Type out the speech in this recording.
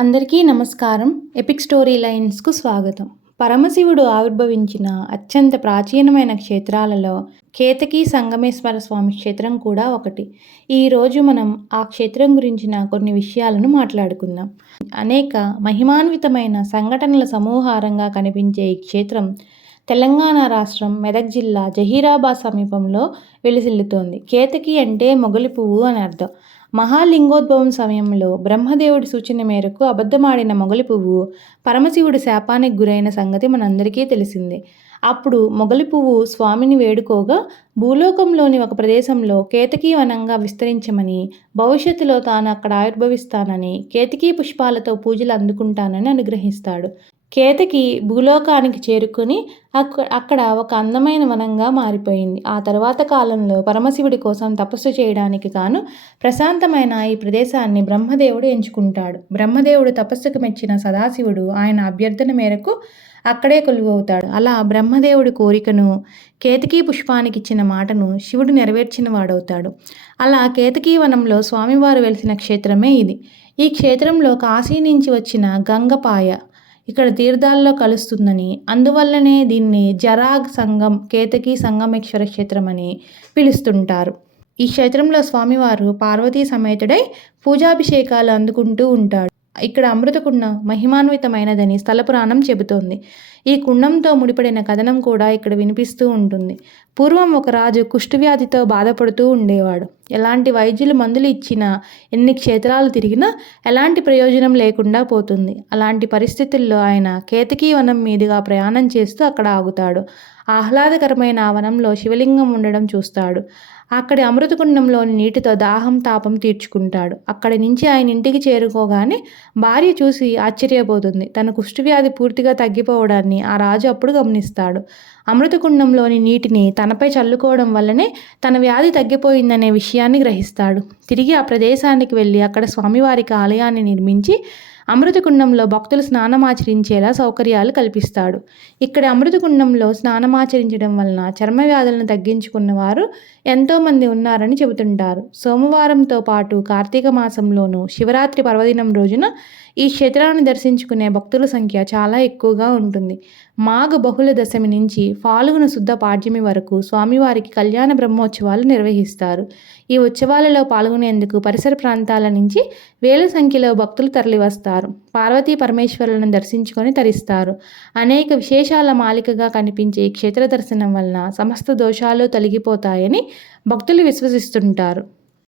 అందరికీ నమస్కారం. Epic story లైన్స్కు స్వాగతం. పరమశివుడు ఆవిర్భవించిన అత్యంత ప్రాచీనమైన క్షేత్రాలలో కేతకి సంగమేశ్వర స్వామి క్షేత్రం కూడా ఒకటి. ఈరోజు మనం ఆ క్షేత్రం గురించిన కొన్ని విషయాలను మాట్లాడుకుందాం. అనేక మహిమాన్వితమైన సంఘటనల సమూహారంగా కనిపించే ఈ క్షేత్రం తెలంగాణ రాష్ట్రం మెదక్ జిల్లా జహీరాబాద్ సమీపంలో వెలిసిల్లుతోంది. కేతకి అంటే మొగలి పువ్వు అని అర్థం. మహాలింగోద్భవం సమయంలో బ్రహ్మదేవుడి సూచన మేరకు అబద్ధమాడిన మొగలి పువ్వు పరమశివుడి శాపానికి గురైన సంగతి మనందరికీ తెలిసిందే. అప్పుడు మొగలి పువ్వు స్వామిని వేడుకోగా భూలోకంలోని ఒక ప్రదేశంలో కేతకీ వనంగా విస్తరించమని భవిష్యత్తులో తాను అక్కడ ఆవిర్భవిస్తానని కేతకీ పుష్పాలతో పూజలు అందుకుంటానని అనుగ్రహిస్తాడు. కేతకి భూలోకానికి చేరుకుని అక్కడ ఒక అందమైన వనంగా మారిపోయింది. ఆ తర్వాత కాలంలో పరమశివుడి కోసం తపస్సు చేయడానికి గాను ప్రశాంతమైన ఈ ప్రదేశాన్ని బ్రహ్మదేవుడు ఎంచుకుంటాడు. బ్రహ్మదేవుడు తపస్సుకు మెచ్చిన సదాశివుడు ఆయన అభ్యర్థన మేరకు అక్కడే కొలువవుతాడు. అలా బ్రహ్మదేవుడి కోరికను కేతకీ పుష్పానికి ఇచ్చిన మాటను శివుడు నెరవేర్చిన వాడవుతాడు. అలా కేతకీ వనంలో స్వామివారు వెలిసిన క్షేత్రమే ఇది. ఈ క్షేత్రంలో కాశీ నుంచి వచ్చిన గంగపాయ ఇక్కడ తీర్థాల్లో కలుస్తుందని అందువల్లనే దీన్ని జరాగ్ సంగం కేతకి సంగమేశ్వర క్షేత్రం అని పిలుస్తుంటారు. ఈ క్షేత్రంలో స్వామివారు పార్వతీ సమేతుడై పూజాభిషేకాలు అందుకుంటూ ఉంటాడు. ఇక్కడ అమృతకుండం మహిమాన్వితమైనదని స్థల పురాణం చెబుతోంది. ఈ కుండంతో ముడిపడిన కథనం కూడా ఇక్కడ వినిపిస్తూ ఉంటుంది. పూర్వం ఒక రాజు కుష్ఠవ్యాధితో బాధపడుతూ ఉండేవాడు. ఎలాంటి వైద్యులు మందులు ఇచ్చినా ఎన్ని క్షేత్రాలు తిరిగినా ఎలాంటి ప్రయోజనం లేకుండా పోతుంది. అలాంటి పరిస్థితుల్లో ఆయన కేతకీ వనం మీదుగా ప్రయాణం చేస్తూ అక్కడ ఆగుతాడు. ఆహ్లాదకరమైన ఆ వనంలో శివలింగం ఉండడం చూస్తాడు. అక్కడి అమృతకుండంలోని నీటితో దాహం తాపం తీర్చుకుంటాడు. అక్కడి నుంచి ఆయన ఇంటికి చేరుకోగానే భార్య చూసి ఆశ్చర్యపోతుంది. తన కుష్ఠవ్యాధి పూర్తిగా తగ్గిపోవడాన్ని ఆ రాజు అప్పుడు గమనిస్తాడు. అమృతకుండంలోని నీటిని తనపై చల్లుకోవడం వల్లనే తన వ్యాధి తగ్గిపోయిందనే విషయాన్ని గ్రహిస్తాడు. తిరిగి ఆ ప్రదేశానికి వెళ్ళి అక్కడ స్వామివారికి ఆలయాన్ని నిర్మించి అమృతకుండంలో భక్తులు స్నానమాచరించేలా సౌకర్యాలు కల్పిస్తాడు. ఇక్కడ అమృతకుండంలో స్నానమాచరించడం వలన చర్మ వ్యాధులను తగ్గించుకున్న వారు ఎంతోమంది ఉన్నారని చెబుతుంటారు. సోమవారంతో పాటు కార్తీక మాసంలోనూ శివరాత్రి పర్వదినం రోజున ఈ క్షేత్రాన్ని దర్శించుకునే భక్తుల సంఖ్య చాలా ఎక్కువగా ఉంటుంది. మాఘ బహుళ దశమి నుంచి ఫాల్గుణ శుద్ధ పాడ్యమి వరకు స్వామివారికి కళ్యాణ బ్రహ్మోత్సవాలు నిర్వహిస్తారు. ఈ ఉత్సవాలలో పాల్గొనేందుకు పరిసర ప్రాంతాల నుంచి వేల సంఖ్యలో భక్తులు తరలివస్తారు. పార్వతీ పరమేశ్వరులను దర్శించుకొని తరిస్తారు. అనేక విశేషాల మాలికగా కనిపించే క్షేత్ర దర్శనం వలన సమస్త దోషాలు తొలగిపోతాయని భక్తులు విశ్వసిస్తుంటారు.